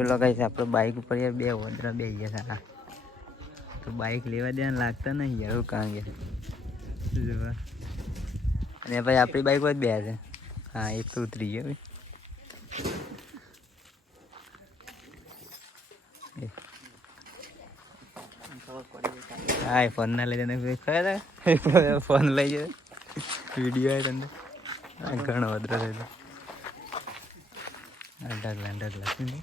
પેલો કઈ છે આપણે બાઇક ઉપર યાર બે વડરા બે ગયા સારા તો બાઇક લેવા દેવા લાગતા નહીં યાર એવું કાં. અને ભાઈ આપણી બાઇક જ બે છે. હા એક તો ઉતરી ગયો હા એ ફોન ના લઈ જને ખબર ફોન લઈ જાય વીડિયો આવે તમને ઘણો વધરો થયો છે?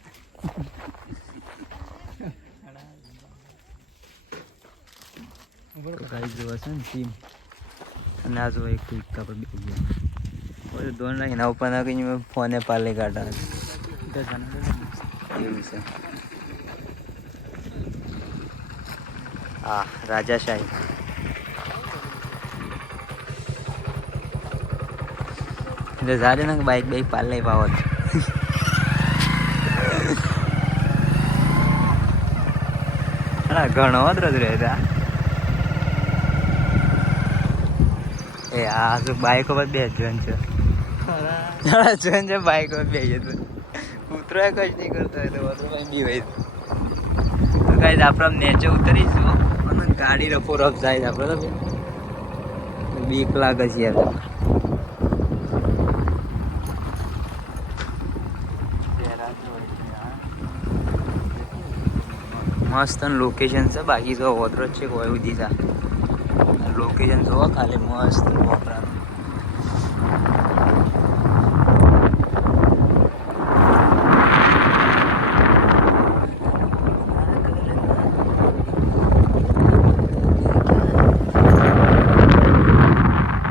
તો ગાડી જોવા છે ને ટીમ અને આ એક ક્લિક પર બે ગયા. બધું ધોન રાખીને આ ઉપર મેં ફોને પાલે કાઢા એવું છે. હા રાજાશાહી એટલે જાડે ને બાઈક બાઈક પાલે પાવત. હા ઘણો જ રહેતા એ, આ શું, બાઈક પર બે જણ છે? જણ છે, બાઈક પર બે કૂતરો એ કઈ નહીં કરતો હોય તો કઈ બી હોય. તો કઈ આપણે નેચે ઉતરીશું. અને ગાડી રફો રફ જાય છે, આપણે તો બીક લાગે છે યાર. મસ્ત લોકેશન છે. બાકી તો ઓદરો જ છે કોઈ બધી લોકેશન જોવા ખાલી મસ્ત